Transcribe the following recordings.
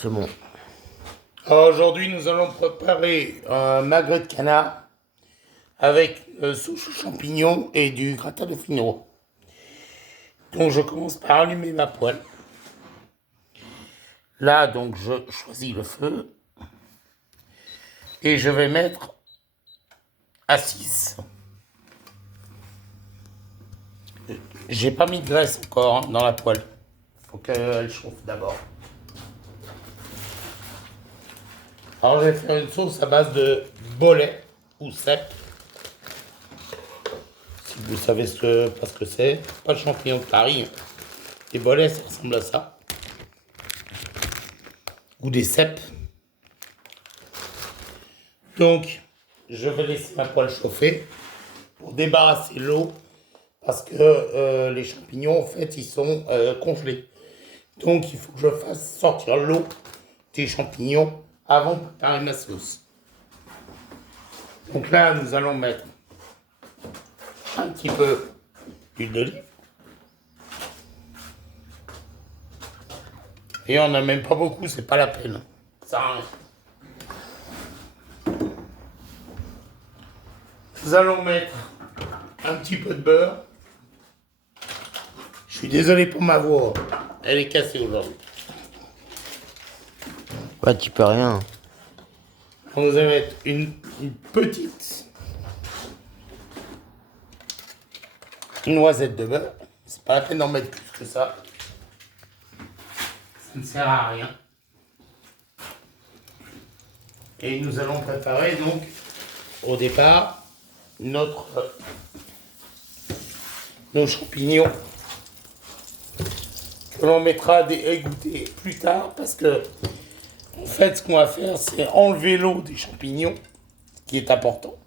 C'est bon. Alors aujourd'hui, nous allons préparer un magret de canard avec sauce aux champignons et du gratin de fino. Donc je commence par allumer ma poêle. Là, donc je choisis le feu et je vais mettre à 6. J'ai pas mis de graisse encore dans la poêle. Faut qu'elle chauffe d'abord. Alors je vais faire une sauce à base de bolet ou cèpe. Si vous savez pas ce que c'est, pas de champignons de Paris. Les bolets, ça ressemble à ça. Ou des cèpes. Donc, je vais laisser ma poêle chauffer pour débarrasser l'eau parce que les champignons, en fait, ils sont congelés. Donc, il faut que je fasse sortir l'eau des champignons avant de préparer ma sauce. Donc là, nous allons mettre un petit peu d'huile d'olive. Et on n'a même pas beaucoup, c'est pas la peine. Ça sert à rien. Nous allons mettre un petit peu de beurre. Je suis désolé pour ma voix, elle est cassée aujourd'hui. Ouais, tu peux rien. On va mettre une petite noisette de beurre. C'est pas la peine d'en mettre plus que ça. Ça ne sert à rien. Et nous allons préparer donc au départ nos champignons que l'on mettra à égoutter plus tard parce que en fait ce qu'on va faire c'est enlever l'eau des champignons, ce qui est important,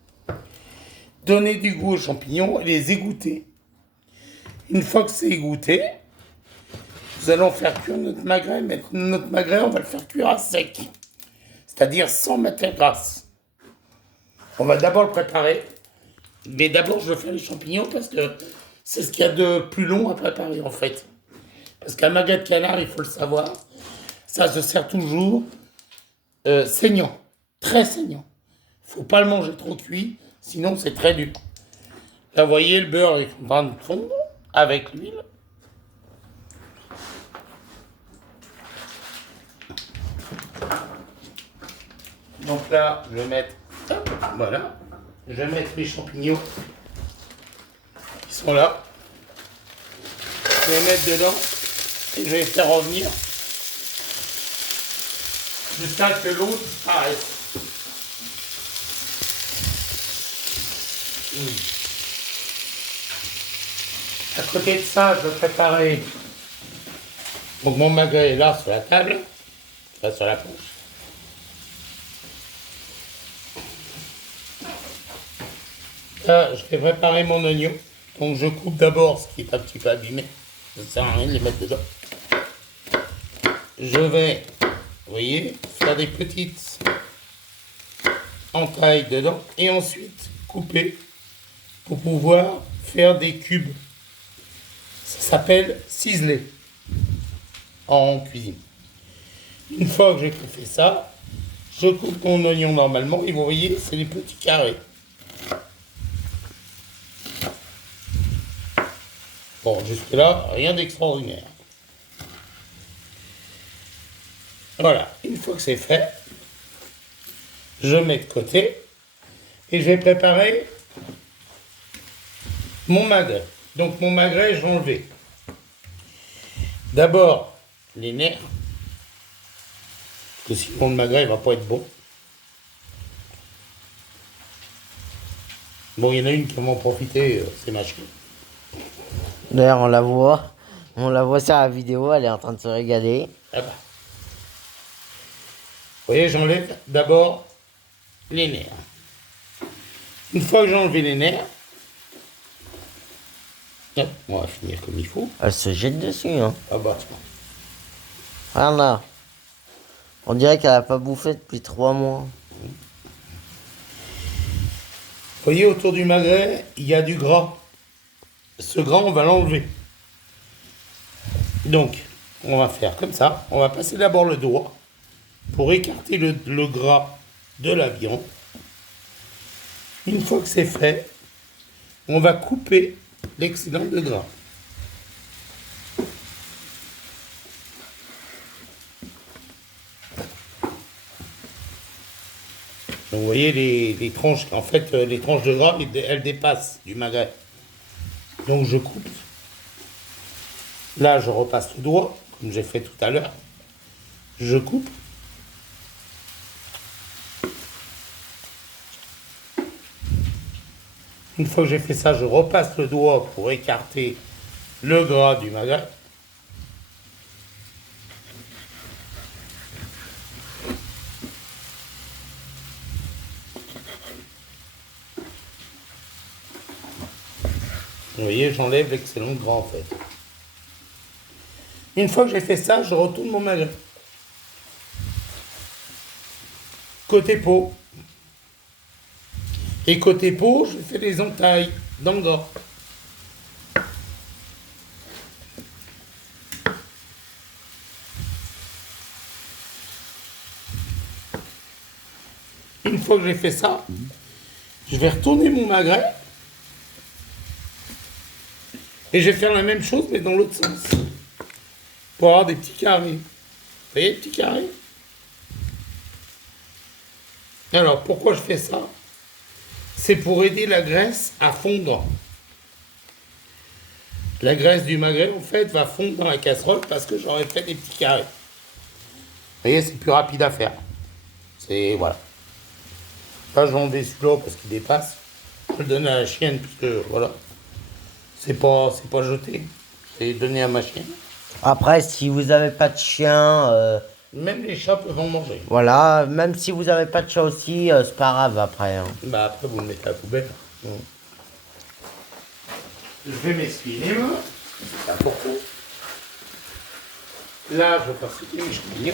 donner du goût aux champignons et les égoutter. Une fois que c'est égoutté, nous allons faire cuire notre magret, mais notre magret on va le faire cuire à sec, c'est-à-dire sans matière grasse. On va d'abord le préparer, mais d'abord je vais faire les champignons parce que c'est ce qu'il y a de plus long à préparer en fait. Parce qu'un magret de canard, il faut le savoir, ça se sert toujours saignant, très saignant. Il ne faut pas le manger trop cuit, sinon c'est très dur. Là, vous voyez, le beurre est en train de fondre avec l'huile. Donc là, je vais mettre, hop, voilà, je vais mettre mes champignons qui sont là. Je vais les mettre dedans et je vais les faire revenir jusqu'à ce que l'eau disparaisse. À côté de ça, je vais préparer donc mon magret est là sur la table, là sur la planche. Là, je vais préparer mon oignon. Donc je coupe d'abord ce qui est un petit peu abîmé. Ça ne sert à rien de les mettre dedans. Je vais, vous voyez, faire des petites entailles dedans et ensuite couper pour pouvoir faire des cubes. Ça s'appelle ciseler en cuisine. Une fois que j'ai fait ça, je coupe mon oignon normalement et vous voyez, c'est des petits carrés. Bon, jusque-là, rien d'extraordinaire. Voilà, une fois que c'est fait, je mets de côté et je vais préparer mon magret. Donc mon magret, je vais enlever d'abord les nerfs, parce que sinon le magret ne va pas être bon. Bon, il y en a une qui va m'en profiter, c'est ma chérie. D'ailleurs, on la voit sur la vidéo, elle est en train de se régaler. Ah bah. Vous voyez, j'enlève d'abord les nerfs. Une fois que j'ai enlevé les nerfs, hop, on va finir comme il faut. Elle se jette dessus, hein. Ah bah, tiens. Regarde là. On dirait qu'elle a pas bouffé depuis 3 mois. Vous voyez, autour du magret, il y a du gras. Ce gras, on va l'enlever. Donc, on va faire comme ça. On va passer d'abord le doigt pour écarter le gras de la viande. Une fois que c'est fait, on va couper l'excédent de gras. Donc vous voyez les tranches, en fait les tranches de gras, elles dépassent du magret. Donc je coupe. Là je repasse le doigt, comme j'ai fait tout à l'heure. Je coupe. Une fois que j'ai fait ça, je repasse le doigt pour écarter le gras du magret. Vous voyez, j'enlève l'excellent gras en fait. Une fois que j'ai fait ça, je retourne mon magret. Côté peau. Et côté peau, je fais les entailles dans le gras. Une fois que j'ai fait ça, je vais retourner mon magret. Et je vais faire la même chose, mais dans l'autre sens. Pour avoir des petits carrés. Vous voyez les petits carrés? Alors, pourquoi je fais ça? C'est pour aider la graisse à fondre. La graisse du magret, en fait, va fondre dans la casserole parce que j'aurais fait des petits carrés. Vous voyez, c'est plus rapide à faire. C'est... voilà. Là, je vais enlever celui-là parce qu'il dépasse. Je vais le donner à la chienne parce que, voilà. C'est pas jeté. C'est donné à ma chienne. Après, si vous n'avez pas de chien, Même les chats peuvent en manger. voilà, même si vous n'avez pas de chat aussi, c'est pas grave après, hein. Bah après, vous le mettez à la poubelle. Je vais m'essuyer les mains. C'est important. Là, je vais faire sauter mes champignons.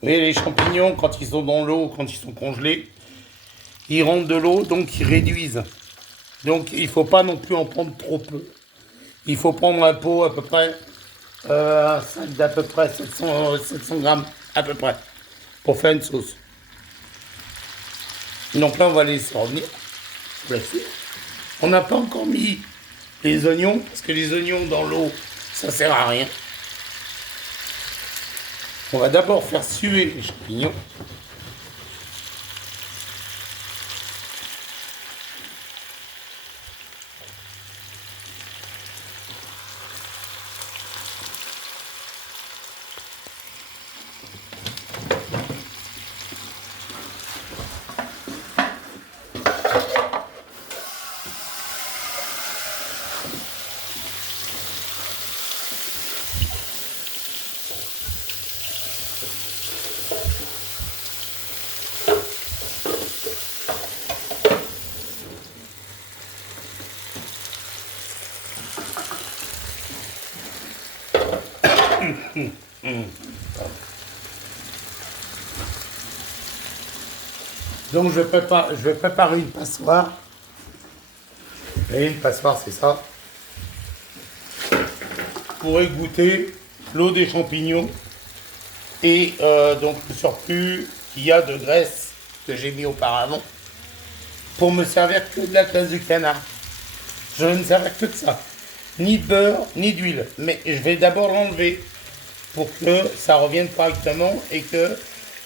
Vous voyez, les champignons, quand ils sont dans l'eau, quand ils sont congelés, ils rentrent de l'eau, donc ils réduisent. Donc il ne faut pas non plus en prendre trop peu. Il faut prendre un pot à peu près, un sac d'à peu près 700 grammes, à peu près, pour faire une sauce. Donc là, on va laisser revenir. On n'a pas encore mis les oignons, parce que les oignons dans l'eau, ça sert à rien. On va d'abord faire suer les champignons. Donc je vais préparer une passoire. Et une passoire, c'est ça. Pour égoutter l'eau des champignons et donc le surplus qu'il y a de graisse que j'ai mis auparavant pour me servir que de la graisse du canard. Je vais me servir que de ça. Ni de beurre, ni d'huile. Mais je vais d'abord l'enlever pour que ça revienne correctement et que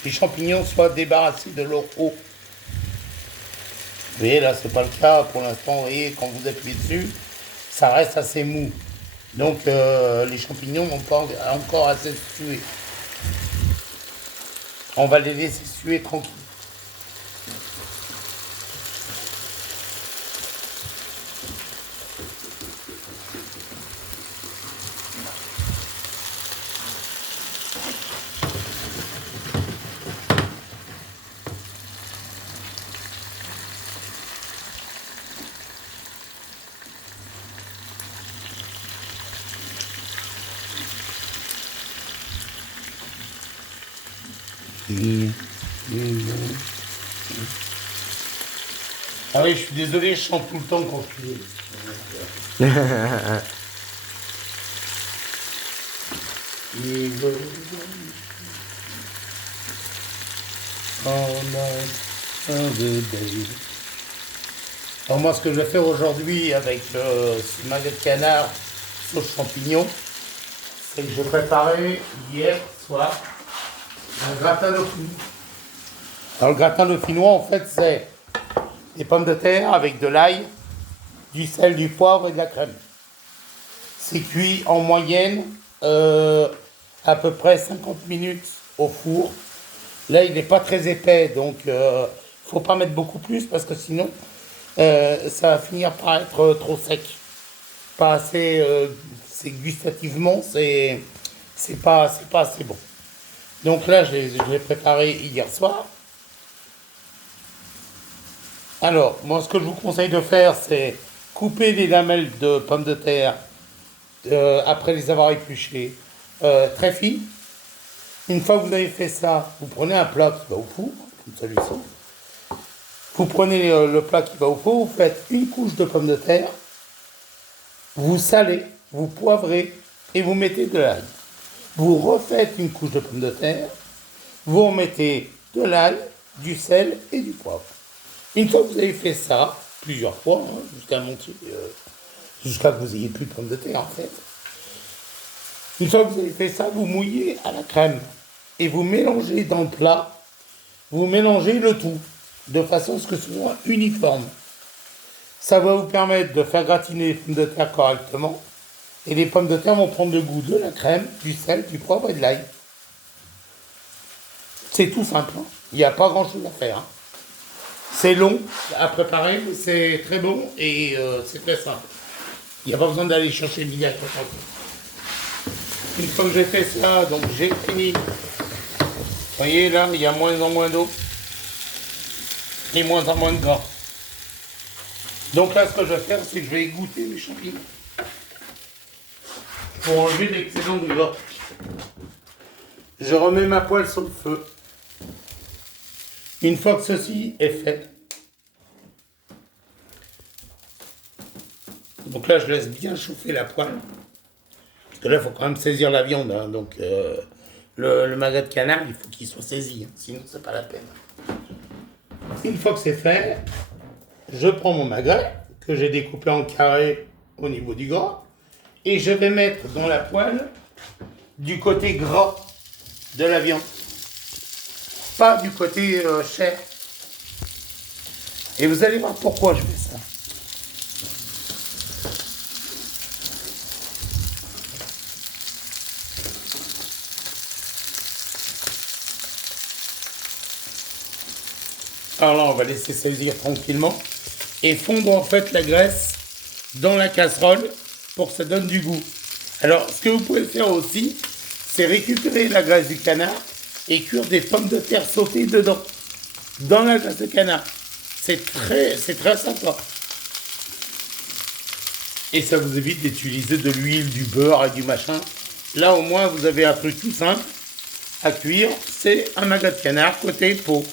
les champignons soient débarrassés de leur eau. Vous voyez, là, c'est pas le cas pour l'instant. Vous voyez, quand vous appuyez dessus, ça reste assez mou. Donc, les champignons n'ont pas encore assez sué. On va les laisser suer tranquille. Ah oui, je suis désolé, je chante tout le temps quand tu es. Alors moi, ce que je vais faire aujourd'hui avec ce magret de canard sauce champignon, c'est que j'ai préparé hier soir un gratin dauphinois. Alors le gratin dauphinois, en fait, c'est des pommes de terre avec de l'ail, du sel, du poivre et de la crème. C'est cuit en moyenne à peu près 50 minutes au four. Là, il n'est pas très épais, donc faut pas mettre beaucoup plus parce que sinon, ça va finir par être trop sec. Pas assez, c'est gustativement, c'est pas assez bon. Donc là, je l'ai préparé hier soir. Alors, moi, ce que je vous conseille de faire, c'est couper les lamelles de pommes de terre après les avoir épluchées très fines. Une fois que vous avez fait ça, vous prenez un plat qui va au four, comme celui-ci. Vous prenez le plat qui va au four, vous faites une couche de pommes de terre, vous salez, vous poivrez et vous mettez de l'ail. Vous refaites une couche de pommes de terre, vous remettez de l'ail, du sel et du poivre. Une fois que vous avez fait ça, plusieurs fois, hein, jusqu'à que vous ayez plus de pommes de terre en fait. Une fois que vous avez fait ça, vous mouillez à la crème et vous mélangez dans le plat, vous mélangez le tout de façon à ce que ce soit uniforme. Ça va vous permettre de faire gratiner les pommes de terre correctement et les pommes de terre vont prendre le goût de la crème, du sel, du poivre et de l'ail. C'est tout simple, hein. Il n'y a pas grand chose à faire. Hein. C'est long à préparer, c'est très bon et c'est très simple. Il n'y a pas besoin d'aller chercher le vinaigre. Une fois que j'ai fait ça, donc j'ai fini. Vous voyez là, il y a moins en moins d'eau et moins en moins de gras. Donc là, ce que je vais faire, c'est que je vais égoutter mes champignons pour enlever l'excédent de gras. Je remets ma poêle sur le feu. Une fois que ceci est fait, donc là, je laisse bien chauffer la poêle. Parce que là, il faut quand même saisir la viande. Hein, donc, le magret de canard, il faut qu'il soit saisi. Hein, sinon, c'est pas la peine. Une fois que c'est fait, je prends mon magret, que j'ai découpé en carré au niveau du gras, et je vais mettre dans la poêle du côté gras de la viande. Pas du côté chair. Et vous allez voir pourquoi je fais ça. Alors là, on va laisser saisir tranquillement et fondre en fait la graisse dans la casserole pour que ça donne du goût. Alors, ce que vous pouvez faire aussi, c'est récupérer la graisse du canard et cuire des pommes de terre sautées dedans, dans la graisse de canard. C'est très sympa. Et ça vous évite d'utiliser de l'huile, du beurre et du machin. Là, au moins, vous avez un truc tout simple à cuire. C'est un magret de canard côté peau.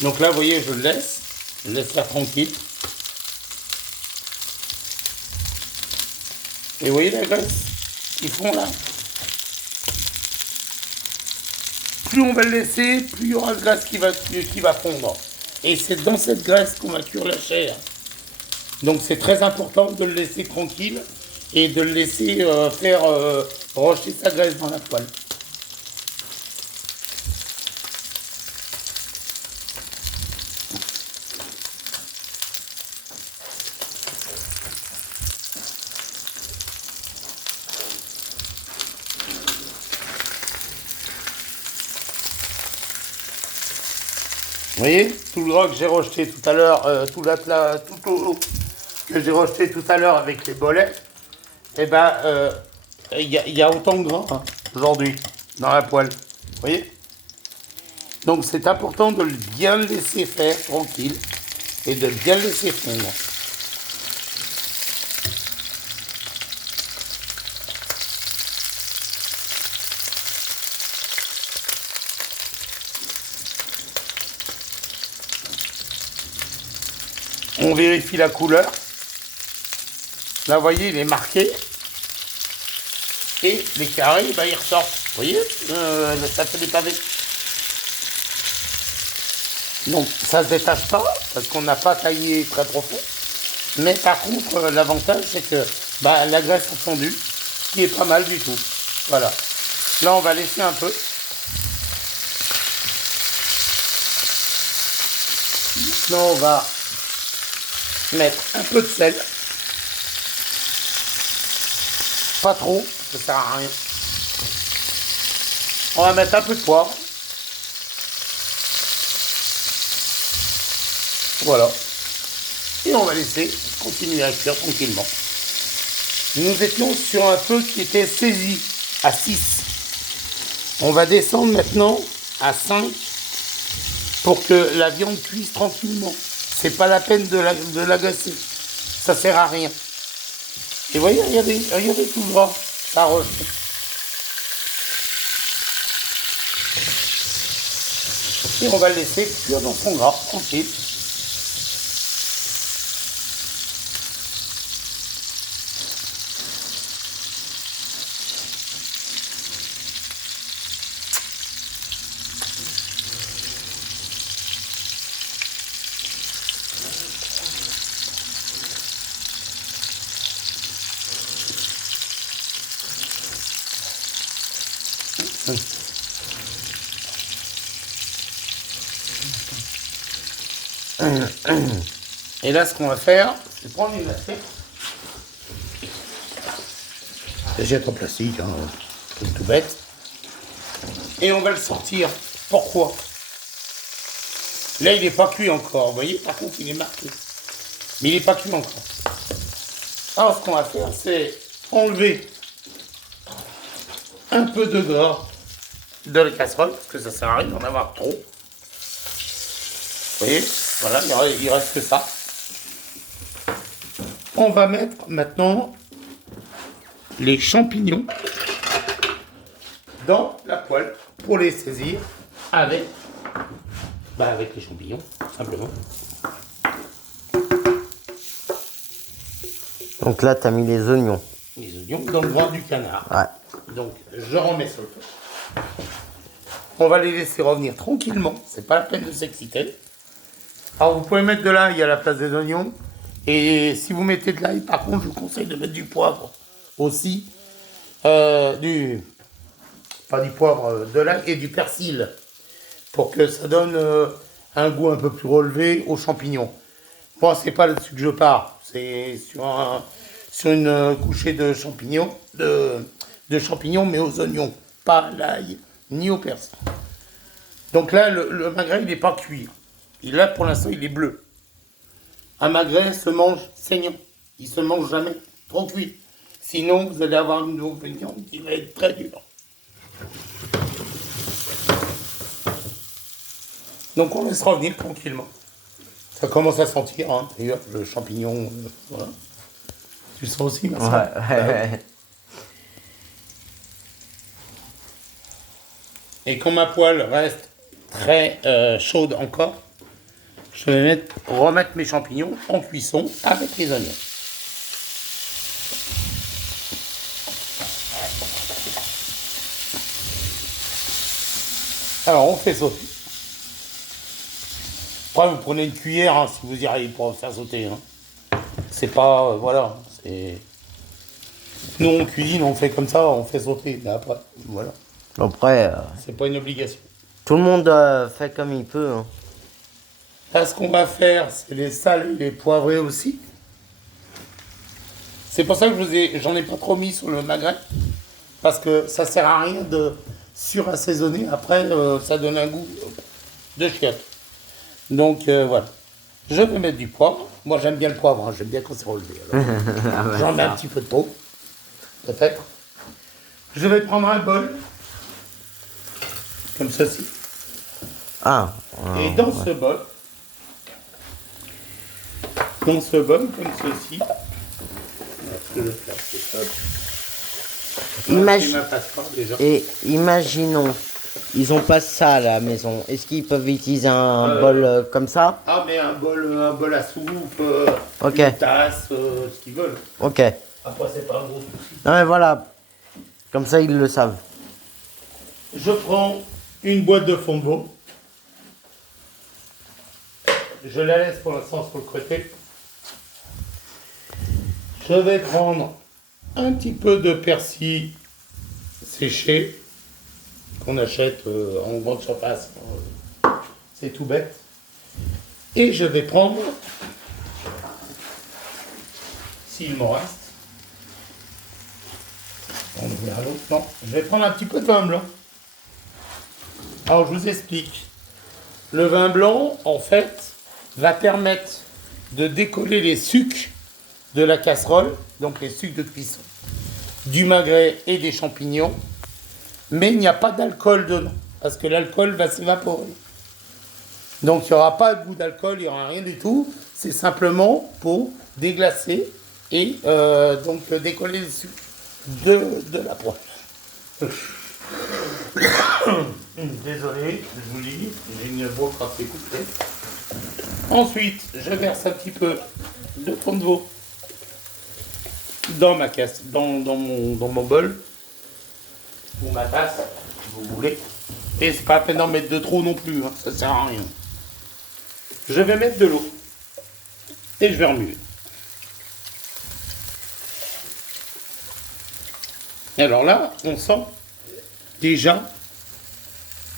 Donc là, vous voyez, je laisse ça tranquille. Et vous voyez la graisse qu'ils font là. Plus on va le laisser, plus il y aura de graisse qui va fondre. Et c'est dans cette graisse qu'on va cuire la chair. Donc c'est très important de le laisser tranquille et de le laisser faire rocher sa graisse dans la poêle. Vous voyez, tout le gras que j'ai rejeté tout à l'heure, tout l'eau que j'ai rejeté tout à l'heure avec les bolets, eh ben, il y a autant de gras hein, aujourd'hui dans la poêle. Vous voyez? Donc c'est important de bien le laisser faire tranquille et de bien le laisser fondre. On vérifie la couleur. Là, vous voyez, il est marqué. Et les carrés, bah, ils ressortent. Vous voyez, ça fait des pavés. Donc, ça ne se détache pas, parce qu'on n'a pas taillé très profond. Mais par contre, l'avantage, c'est que bah, la graisse a fondu, ce qui est pas mal du tout. Voilà. Là, on va laisser un peu. Maintenant, on va mettre un peu de sel. Pas trop, ça sert à rien. On va mettre un peu de poivre. Voilà. Et on va laisser continuer à cuire tranquillement. Nous étions sur un feu qui était saisi à 6. On va descendre maintenant à 5 pour que la viande cuise tranquillement. C'est pas la peine de l'agacer. Ça sert à rien. Et voyez, regardez tout le gras. Ça roche. Et on va le laisser cuire dans son gras, tranquille. Et là, ce qu'on va faire, c'est prendre une assiette. Assiette en plastique, hein, tout bête. Et on va le sortir. Pourquoi? Là, il n'est pas cuit encore. Vous voyez, par contre, il est marqué. Mais il n'est pas cuit encore. Alors, ce qu'on va faire, c'est enlever un peu de gras de la casserole, parce que ça sert à rien d'en avoir trop. Vous voyez, voilà, il reste que ça. On va mettre maintenant les champignons dans la poêle pour les saisir avec les champignons, simplement. Donc là, tu as mis les oignons. Les oignons dans le ventre du canard. Ouais. Donc, je remets sur le feu. On va les laisser revenir tranquillement. C'est pas la peine de s'exciter. Alors, vous pouvez mettre de l'ail à la place des oignons. Et si vous mettez de l'ail, par contre, je vous conseille de mettre du poivre aussi. Pas du poivre, de l'ail et du persil. Pour que ça donne un goût un peu plus relevé aux champignons. Moi, c'est pas là-dessus que je pars. C'est sur une couchée de champignons, de champignons, mais aux oignons. Pas à l'ail, ni au persil. Donc là, le magret, il n'est pas cuit. Et là, pour l'instant, il est bleu. Un magret se mange saignant. Il se mange jamais trop cuit. Sinon, vous allez avoir une viande qui va être très dure. Donc, on laisse revenir tranquillement. Ça commence à sentir, hein, d'ailleurs, le champignon. Voilà. Tu le sens aussi, Marcel? Ouais. Et quand ma poêle reste très chaude encore, je vais remettre mes champignons en cuisson avec les oignons. Alors, on fait sauter. Après, vous prenez une cuillère, hein, si vous y arrivez pour faire sauter. Hein. C'est pas... voilà. Nous, on cuisine, on fait comme ça, on fait sauter. Mais après, voilà. Après, C'est pas une obligation. tout le monde fait comme il peut. Hein. Là, ce qu'on va faire, c'est les saler, les poivrer aussi. C'est pour ça que j'en ai pas trop mis sur le magret. Parce que ça sert à rien de surassaisonner. Après, ça donne un goût de chiotte. Donc, voilà. Je vais mettre du poivre. Moi, j'aime bien le poivre. Hein. J'aime bien quand c'est relevé. Alors. J'en mets un petit peu de pot. Peut-être. Je vais prendre un bol. Comme ceci. Et dans ce bol, comme ceci, Et imaginons ils ont pas ça à la maison. Est-ce qu'ils peuvent utiliser un bol comme ça? Ah, mais un bol à soupe, Ok. une tasse, ce qu'ils veulent. Ok. Après, c'est pas un gros souci. Non mais voilà. Comme ça, ils le savent. Je prends une boîte de fond de veau. Je la laisse pour l'instant se recruter. Je vais prendre un petit peu de persil séché qu'on achète en grande surface. C'est tout bête. Et je vais prendre, s'il m'en reste, on verra l'autre. Non, je vais prendre un petit peu de vin blanc. Alors je vous explique. Le vin blanc, en fait, va permettre de décoller les sucs de la casserole, donc les sucs de cuisson, du magret et des champignons, mais il n'y a pas d'alcool dedans, parce que l'alcool va s'évaporer. Donc il n'y aura pas de goût d'alcool, il n'y aura rien du tout, c'est simplement pour déglacer et donc décoller les sucs de la poêle. Désolé, je vous dis, j'ai une voix quand c'est coupé. Ensuite, je verse un petit peu de fond de veau dans ma caisse, dans mon bol, ou ma tasse, si vous voulez. Et c'est pas la peine d'en mettre de trop non plus, hein, ça sert à rien. Je vais mettre de l'eau et je vais remuer. Et alors là, on sent déjà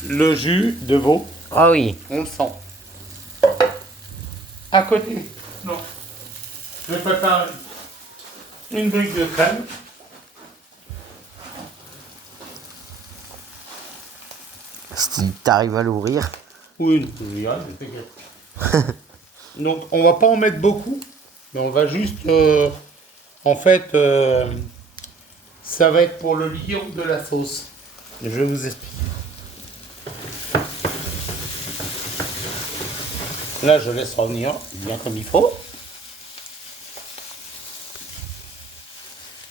le jus de veau. Ah oui. On le sent. À côté, non. Je prépare une brique de crème. Si t'arrives à l'ouvrir. Oui, je t'inquiète. Donc, on va pas en mettre beaucoup, mais on va juste, en fait, ça va être pour le liant de la sauce. Je vais vous expliquer. Là, je laisse revenir bien comme il faut.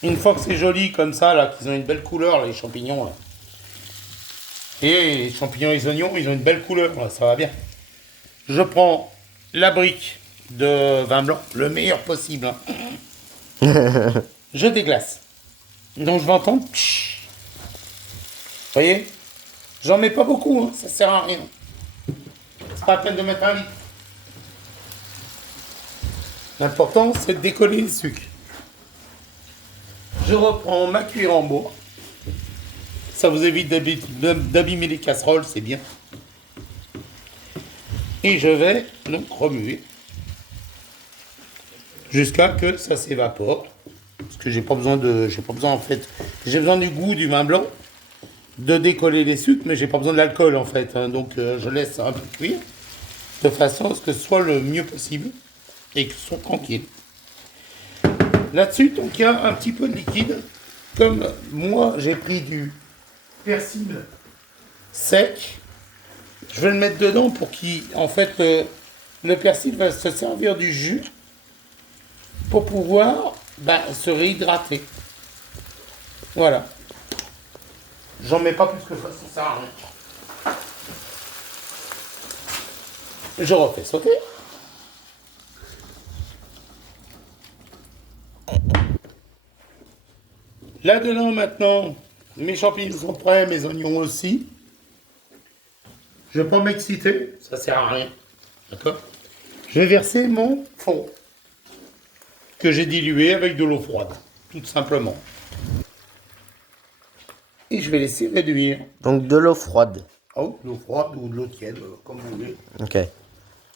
Une fois que c'est joli comme ça, là, qu'ils ont une belle couleur, les champignons, là. Et les champignons et les oignons, ils ont une belle couleur, là, ça va bien. Je prends la brique de vin blanc, le meilleur possible. Hein. Je déglace. Donc je vais entendre. Vous voyez? J'en mets pas beaucoup, hein, ça sert à rien. C'est pas la peine de mettre un litre. L'important, c'est de décoller le sucre. Je reprends ma cuillère en bois. Ça vous évite d'abîmer les casseroles, c'est bien. Et je vais donc remuer jusqu'à que ça s'évapore. Parce que j'ai pas besoin en fait, j'ai besoin du goût du vin blanc, de décoller les sucres, mais j'ai pas besoin de l'alcool en fait. Hein. Donc je laisse un peu cuire de façon à ce que ce soit le mieux possible et que ce soit tranquille. Là-dessus, donc il y a un petit peu de liquide. Comme moi j'ai pris du persil sec, je vais le mettre dedans pour qu'en fait le persil va se servir du jus pour pouvoir se réhydrater. Voilà. J'en mets pas plus que ça, ça sert à rien. Je refais sauter. Là-dedans maintenant, mes champignons sont prêts, mes oignons aussi. Je ne vais pas m'exciter, ça sert à rien. D'accord? Je vais verser mon fond que j'ai dilué avec de l'eau froide, tout simplement. Et je vais laisser réduire. Donc de l'eau froide. Oh, de l'eau froide ou de l'eau tiède, comme vous voulez. Ok.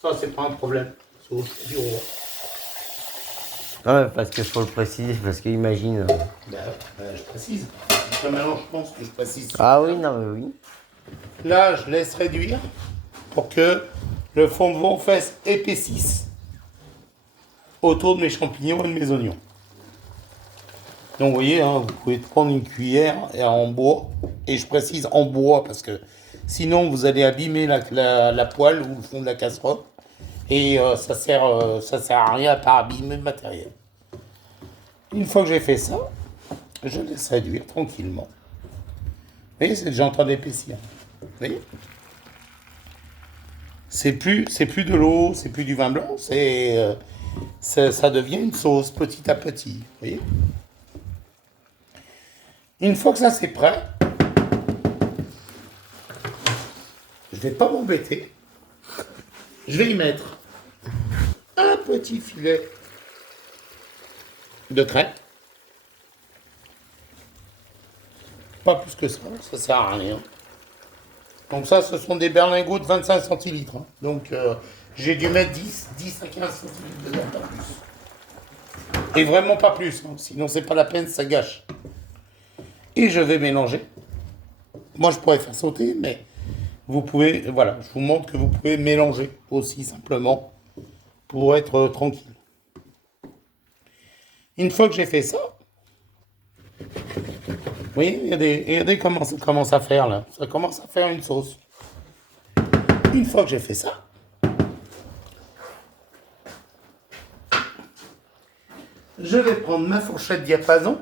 Ça, c'est pas un problème. C'est au du roi. Ouais, parce que faut le préciser, parce qu'imagine. Je précise. Parce que maintenant, je pense que je précise. Ah oui, non mais oui. Là, je laisse réduire pour que le fond de veau épaississe autour de mes champignons et de mes oignons. Donc, vous voyez, hein, vous pouvez prendre une cuillère en bois, et je précise en bois parce que sinon vous allez abîmer la poêle ou le fond de la casserole, et ça sert à rien à part abîmer le matériel. Une fois que j'ai fait ça, je laisse réduire tranquillement. Vous voyez, c'est déjà en train d'épaissir. Vous voyez? C'est plus de l'eau, c'est plus du vin blanc, ça devient une sauce petit à petit. Vous voyez? Une fois que ça c'est prêt, je vais pas m'embêter. Je vais y mettre un petit filet de crème. Pas plus que ça sert à rien. Donc ça, ce sont des berlingots de 25 centilitres. Hein. Donc j'ai dû mettre 10 à 15 centilitres dedans, pas plus. Et vraiment pas plus, hein. Sinon c'est pas la peine, ça gâche. Et je vais mélanger. Moi je pourrais faire sauter, mais vous pouvez, voilà, je vous montre que vous pouvez mélanger aussi simplement pour être tranquille. Une fois que j'ai fait ça, vous voyez, regardez comment ça commence à faire là. Ça commence à faire une sauce. Une fois que j'ai fait ça, je vais prendre ma fourchette diapason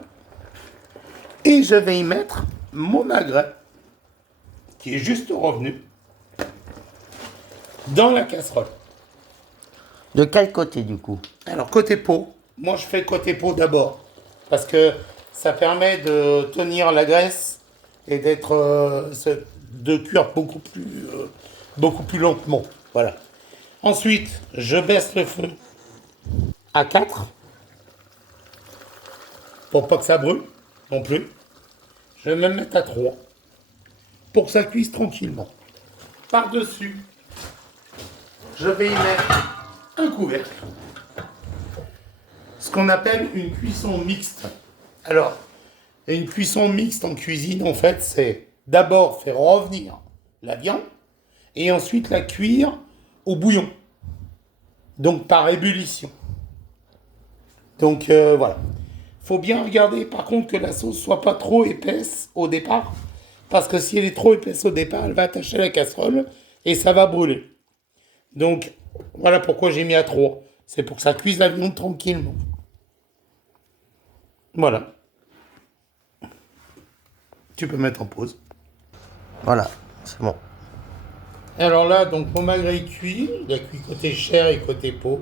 et je vais y mettre mon magret qui est juste revenu dans la casserole. De quel côté du coup? Alors côté peau, moi je fais côté peau d'abord parce que ça permet de tenir la graisse et de cuire beaucoup plus lentement. Voilà. Ensuite, je baisse le feu à 4 pour pas que ça brûle non plus. Je vais même mettre à 3 pour que ça cuise tranquillement. Par-dessus, je vais y mettre un couvercle. Ce qu'on appelle une cuisson mixte. Alors, une cuisson mixte en cuisine, en fait, c'est d'abord faire revenir la viande et ensuite la cuire au bouillon. Donc, par ébullition. Donc, voilà. Il faut bien regarder, par contre, que la sauce soit pas trop épaisse au départ. Parce que si elle est trop épaisse au départ, elle va attacher la casserole et ça va brûler. Donc, voilà pourquoi j'ai mis à 3. C'est pour que ça cuise la viande tranquillement. Voilà. Tu peux mettre en pause. Voilà, c'est bon. Alors là, donc mon magret est cuit. Il a cuit côté chair et côté peau.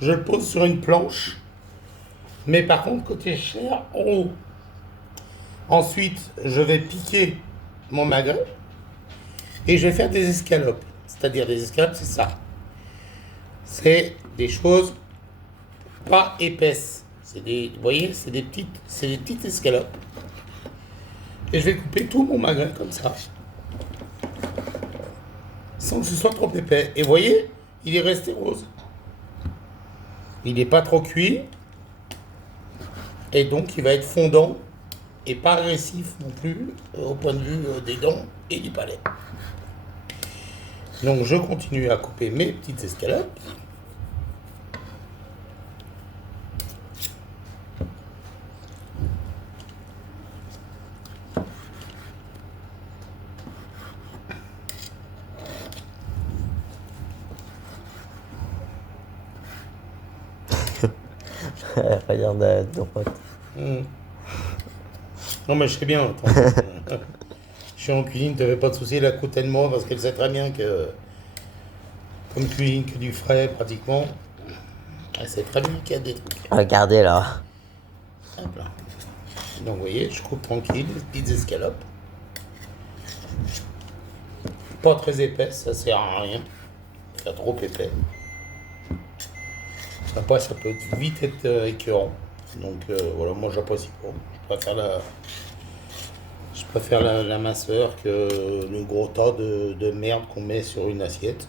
Je le pose sur une planche. Mais par contre, côté chair, en haut. Ensuite, je vais piquer mon magret. Et je vais faire des escalopes. C'est-à-dire des escalopes, c'est ça. C'est des choses pas épaisses. Vous voyez, c'est des petites escalopes. Et je vais couper tout mon magret comme ça. Sans que ce soit trop épais. Et vous voyez, il est resté rose. Il n'est pas trop cuit. Et donc, il va être fondant et pas agressif non plus au point de vue des dents et du palais. Donc, je continue à couper mes petites escalopes. Regarde ton pote. Non, mais je sais bien. Je suis en cuisine, tu n'avais pas de souci, elle a coûté de moi parce qu'elle sait très bien que, comme cuisine que du frais pratiquement, elle sait très bien qu'il y a des trucs. Regardez là. Hop là. Donc vous voyez, je coupe tranquille, les petites escalopes. Pas très épaisse, ça sert à rien. C'est trop épais. Après, ça peut vite être écœurant. Donc voilà, moi j'apprécie pas. Je préfère la minceur que le gros tas de merde qu'on met sur une assiette.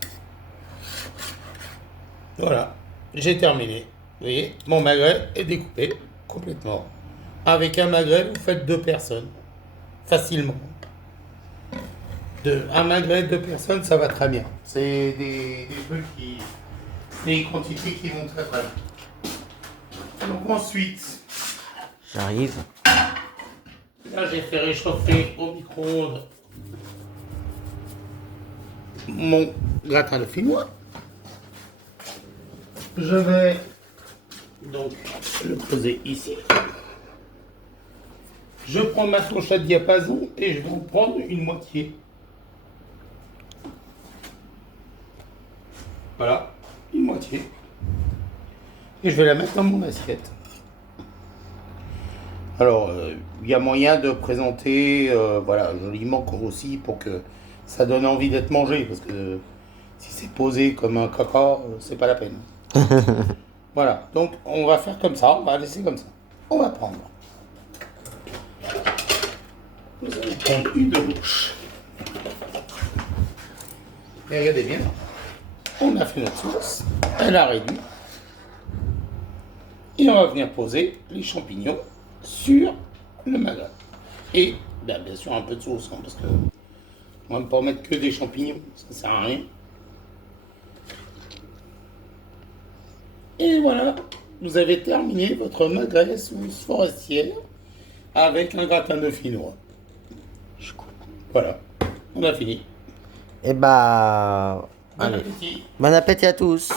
Voilà, j'ai terminé. Vous voyez, mon magret est découpé complètement. Avec un magret, vous faites 2 personnes. Facilement. Un magret de 2 personnes, ça va très bien. C'est des trucs des quantités qui vont très très bien. Donc ensuite, J'arrive. là j'ai fait réchauffer au micro-ondes mon gratin de finois. Je vais donc le poser ici. Je prends ma fourchette diapason et je vais en prendre une moitié. Voilà, une moitié. Et je vais la mettre dans mon assiette. Alors, il y a moyen de présenter, voilà, joliment aussi pour que ça donne envie d'être mangé, parce que si c'est posé comme un caca, c'est pas la peine. Voilà, donc on va faire comme ça, on va laisser comme ça. On va prendre. Nous allons prendre une bouche. Et regardez bien, on a fait notre sauce, elle a réduit. Et on va venir poser les champignons sur le magret. Et bien sûr un peu de sauce, hein, parce que on va pas mettre que des champignons, ça sert à rien. Et voilà, vous avez terminé votre magret sauce forestière avec un gratin de finnois. Voilà, on a fini. Et bah. Bon Allez. appétit. Bon appétit à tous.